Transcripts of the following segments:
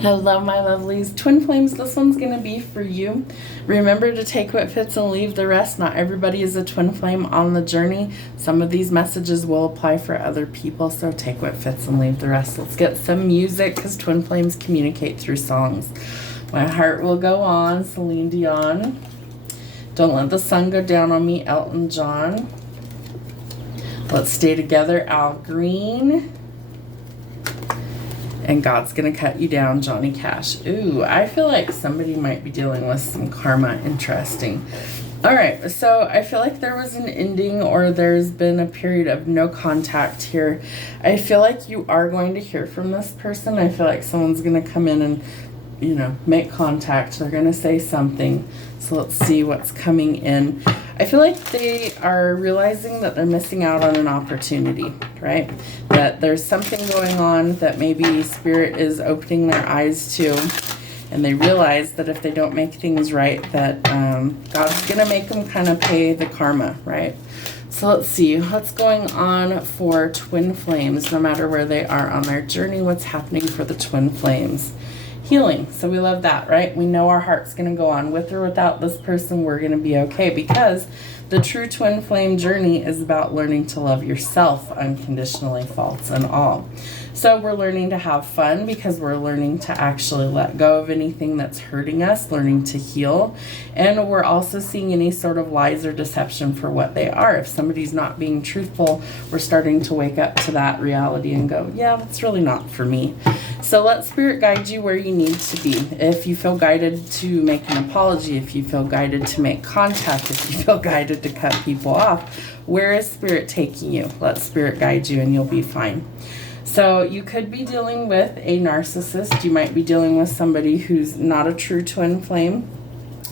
Hello, my lovelies. Twin flames, this one's going to be for you. Remember to take what fits and leave the rest. Not everybody is a twin flame on the journey. Some of these messages will apply for other people, so take what fits and leave the rest. Let's get some music because twin flames communicate through songs. My Heart Will Go On, Celine Dion. Don't Let the Sun Go Down on Me, Elton John. Let's Stay Together, Al Green. And God's Gonna Cut You Down, Johnny Cash. Ooh, I feel like somebody might be dealing with some karma. Interesting. All right, so I feel like there was an ending, or there's been a period of no contact here. I feel like you are going to hear from this person. I feel like someone's gonna come in and, make contact. They're gonna say something. So let's see what's coming in. I feel like they are realizing that they're missing out on an opportunity, right? That there's something going on that maybe Spirit is opening their eyes to, and they realize that if they don't make things right, that God's gonna make them kind of pay the karma, right? So let's see what's going on for twin flames, no matter where they are on their journey. What's happening for the twin flames? Healing. So we love that, right? We know our heart's going to go on. With or without this person, we're going to be okay, because the true twin flame journey is about learning to love yourself unconditionally, faults and all. So we're learning to have fun because we're learning to actually let go of anything that's hurting us, learning to heal. And we're also seeing any sort of lies or deception for what they are. If somebody's not being truthful, we're starting to wake up to that reality and go, yeah, that's really not for me. So let Spirit guide you where you need to be. If you feel guided to make an apology, if you feel guided to make contact, if you feel guided to cut people off, where is Spirit taking you? Let Spirit guide you and you'll be fine. So you could be dealing with a narcissist. You might be dealing with somebody who's not a true twin flame.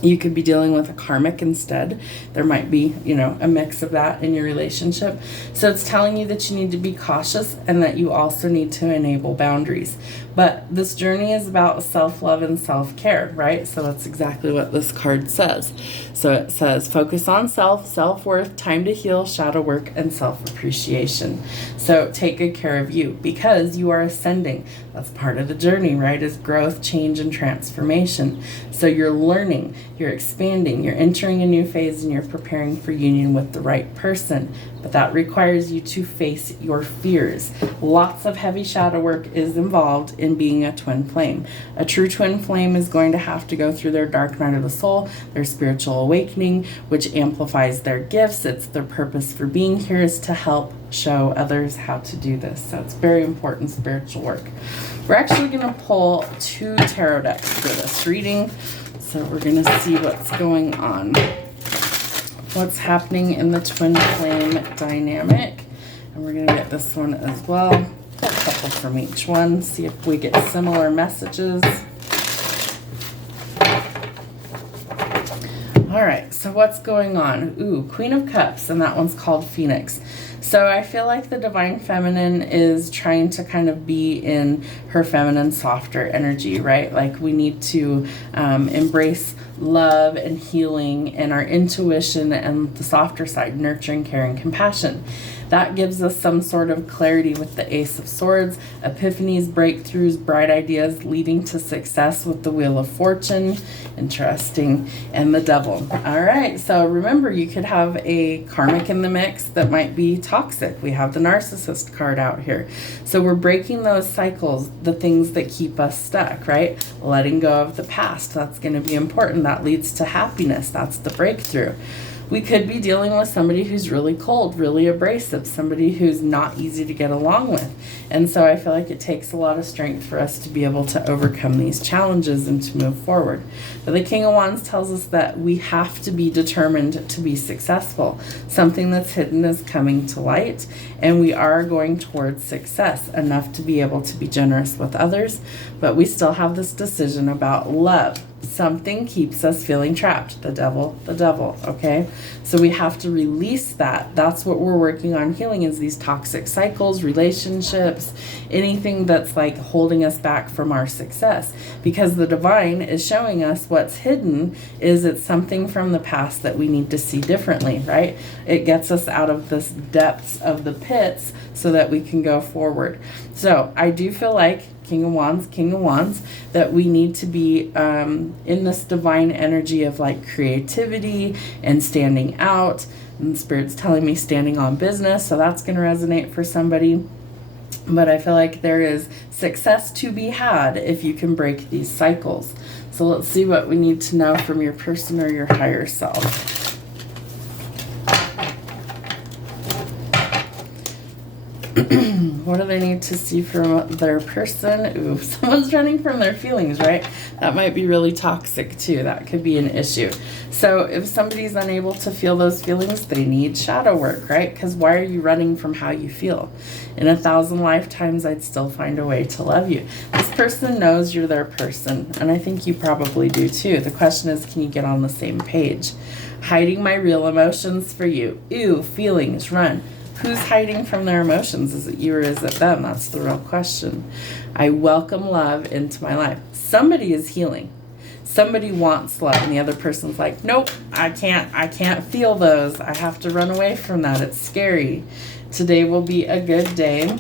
You could be dealing with a karmic instead. There might be, a mix of that in your relationship. So it's telling you that you need to be cautious and that you also need to enable boundaries. But this journey is about self-love and self-care, right? So that's exactly what this card says. So it says, focus on self, self-worth, time to heal, shadow work, and self-appreciation. So take good care of you because you are ascending. That's part of the journey, right? Is growth, change, and transformation. So you're learning, you're expanding, you're entering a new phase, and you're preparing for union with the right person. But that requires you to face your fears. Lots of heavy shadow work is involved in being a twin flame. A true twin flame is going to have to go through their dark night of the soul, their spiritual awakening, which amplifies their gifts. It's their purpose for being here is to help show others how to do this. So it's very important spiritual work. We're actually going to pull 2 tarot decks for this reading. So we're going to see what's going on. What's happening in the twin flame dynamic. And we're going to get this one as well. A couple from each one. See if we get similar messages. All right, so what's going on? Ooh, Queen of Cups, and that one's called Phoenix. So I feel like the divine feminine is trying to kind of be in her feminine, softer energy, right? Like we need to embrace love and healing and our intuition and the softer side, nurturing, caring, compassion. That gives us some sort of clarity with the Ace of Swords, epiphanies, breakthroughs, bright ideas leading to success with the Wheel of Fortune. Interesting. And the Devil. All right. So remember, you could have a karmic in the mix that might be toxic. We have the narcissist card out here. So we're breaking those cycles, the things that keep us stuck, right? Letting go of the past. That's going to be important. That leads to happiness. That's the breakthrough. We could be dealing with somebody who's really cold, really abrasive, somebody who's not easy to get along with. And so I feel like it takes a lot of strength for us to be able to overcome these challenges and to move forward. But the King of Wands tells us that we have to be determined to be successful. Something that's hidden is coming to light, and we are going towards success, enough to be able to be generous with others. But we still have this decision about love. Something keeps us feeling trapped. The devil, okay? So we have to release that. That's what we're working on healing, is these toxic cycles, relationships, anything that's like holding us back from our success. Because the divine is showing us what's hidden is it's something from the past that we need to see differently, right? It gets us out of this depths of the pits so that we can go forward. So I do feel like King of Wands, that we need to be in this divine energy of like creativity and standing out. And Spirit's telling me standing on business, so that's going to resonate for somebody. But I feel like there is success to be had if you can break these cycles. So let's see what we need to know from your person or your higher self. What do they need to see from their person? Ooh, someone's running from their feelings, right? That might be really toxic too. That could be an issue. So if somebody's unable to feel those feelings, they need shadow work, right? Because why are you running from how you feel? In 1,000 lifetimes, I'd still find a way to love you. This person knows you're their person, and I think you probably do too. The question is, can you get on the same page? Hiding my real emotions for you. Ew, feelings, run. Who's hiding from their emotions? Is it you or is it them? That's the real question. I welcome love into my life. Somebody is healing. Somebody wants love, and the other person's like, nope, I can't feel those. I have to run away from that. It's scary. Today will be a good day.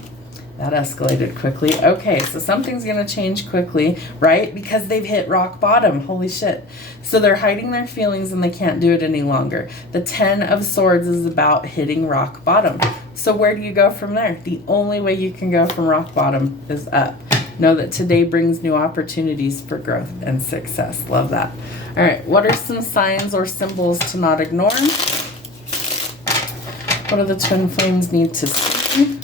That escalated quickly. Okay, so something's going to change quickly, right? Because they've hit rock bottom. Holy shit. So they're hiding their feelings and they can't do it any longer. The 10 of Swords is about hitting rock bottom. So where do you go from there? The only way you can go from rock bottom is up. Know that today brings new opportunities for growth and success. Love that. All right, what are some signs or symbols to not ignore? What do the twin flames need to see?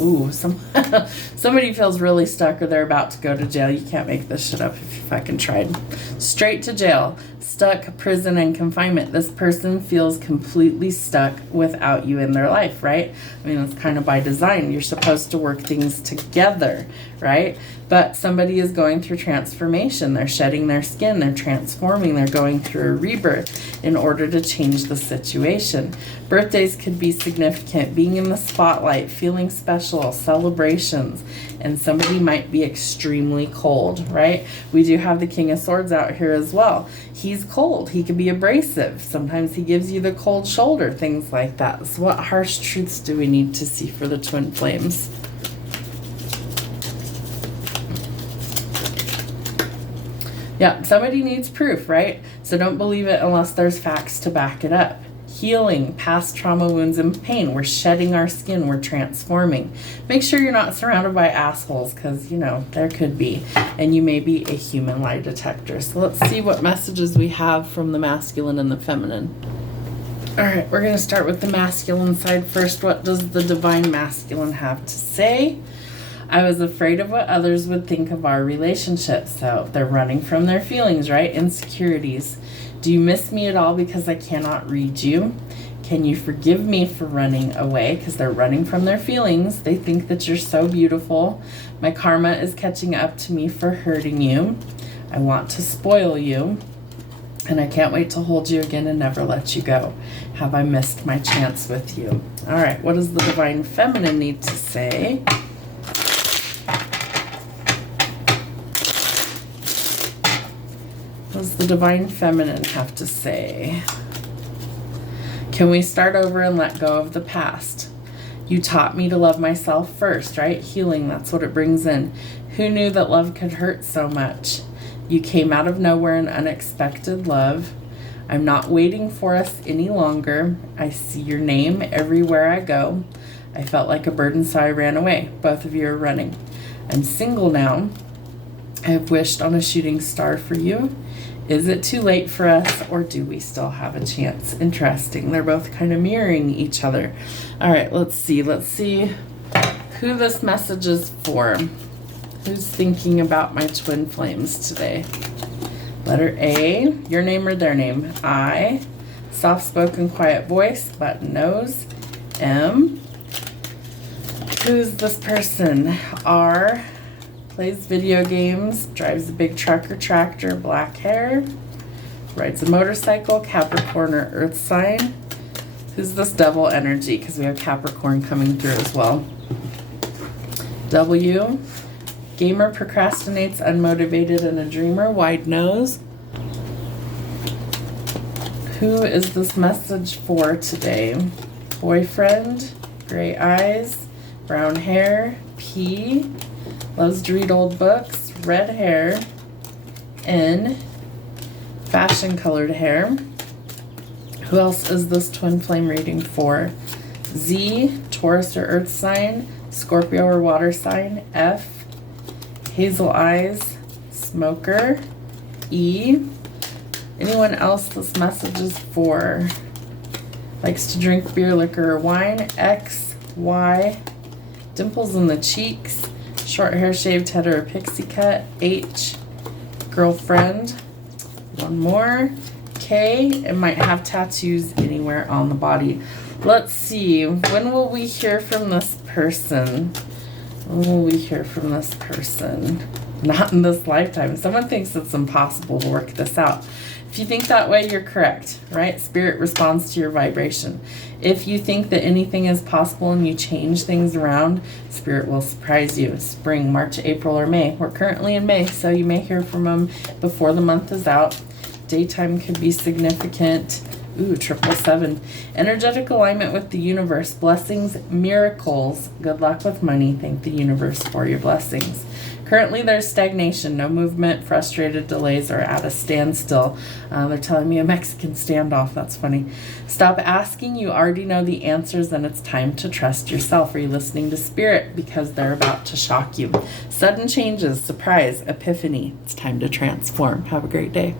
Ooh, somebody feels really stuck or they're about to go to jail. You can't make this shit up if you fucking tried. Straight to jail. Stuck, prison, and confinement. This person feels completely stuck without you in their life, right? I mean, it's kind of by design. You're supposed to work things together, right? But somebody is going through transformation. They're shedding their skin. They're transforming. They're going through a rebirth in order to change the situation. Birthdays could be significant. Being in the spotlight, feeling special, celebrations, and somebody might be extremely cold, right? We do have the King of Swords out here as well. He's cold. He can be abrasive. Sometimes he gives you the cold shoulder, things like that. So what harsh truths do we need to see for the twin flames? Yeah, somebody needs proof, right? So don't believe it unless there's facts to back it up. Healing, past trauma, wounds, and pain. We're shedding our skin. We're transforming. Make sure you're not surrounded by assholes because, you know, there could be. And you may be a human lie detector. So let's see what messages we have from the masculine and the feminine. All right, we're going to start with the masculine side first. What does the divine masculine have to say? I was afraid of what others would think of our relationship. So they're running from their feelings, right? Insecurities. Do you miss me at all because I cannot read you? Can you forgive me for running away? Because they're running from their feelings. They think that you're so beautiful. My karma is catching up to me for hurting you. I want to spoil you. And I can't wait to hold you again and never let you go. Have I missed my chance with you? All right, what does the divine feminine need to say? What does the divine feminine have to say? Can we start over and let go of the past? You taught me to love myself first, right? Healing, that's what it brings in. Who knew that love could hurt so much? You came out of nowhere in unexpected love. I'm not waiting for us any longer. I see your name everywhere I go. I felt like a burden, so I ran away. Both of you are running. I'm single now. I have wished on a shooting star for you. Is it too late for us, or do we still have a chance? Interesting. They're both kind of mirroring each other. All right, let's see. Let's see who this message is for. Who's thinking about my twin flames today? Letter A, your name or their name. I, soft-spoken, quiet voice, button nose. M, who's this person? R, plays video games, drives a big truck or tractor, black hair, rides a motorcycle, Capricorn or Earth sign. Who's this devil energy? Because we have Capricorn coming through as well. W, gamer, procrastinates, unmotivated, and a dreamer, wide nose. Who is this message for today? boyfriend, gray eyes, brown hair, P, loves to read old books, red hair, N, fashion colored hair. Who else is this twin flame reading for? Z, Taurus or earth sign, Scorpio or water sign, F, hazel eyes, smoker, E. Anyone else this message is for? Likes to drink beer, liquor, or wine, X, Y, dimples in the cheeks, short hair, shaved head, or a pixie cut, H, girlfriend. One more, K, it might have tattoos anywhere on the body. Let's see, when will we hear from this person? When will we hear from this person? Not in this lifetime. Someone thinks it's impossible to work this out. If you think that way, you're correct, right? Spirit responds to your vibration. If you think that anything is possible and you change things around, Spirit will surprise you. Spring, March, April, or May. We're currently in May, so you may hear from them before the month is out. Daytime could be significant. Ooh, 777. Energetic alignment with the universe. Blessings, miracles. Good luck with money. Thank the universe for your blessings. Currently, there's stagnation, no movement, frustrated delays, or at a standstill. They're telling me a Mexican standoff. That's funny. Stop asking. You already know the answers, and it's time to trust yourself. Are you listening to Spirit? Because they're about to shock you. Sudden changes, surprise, epiphany. It's time to transform. Have a great day.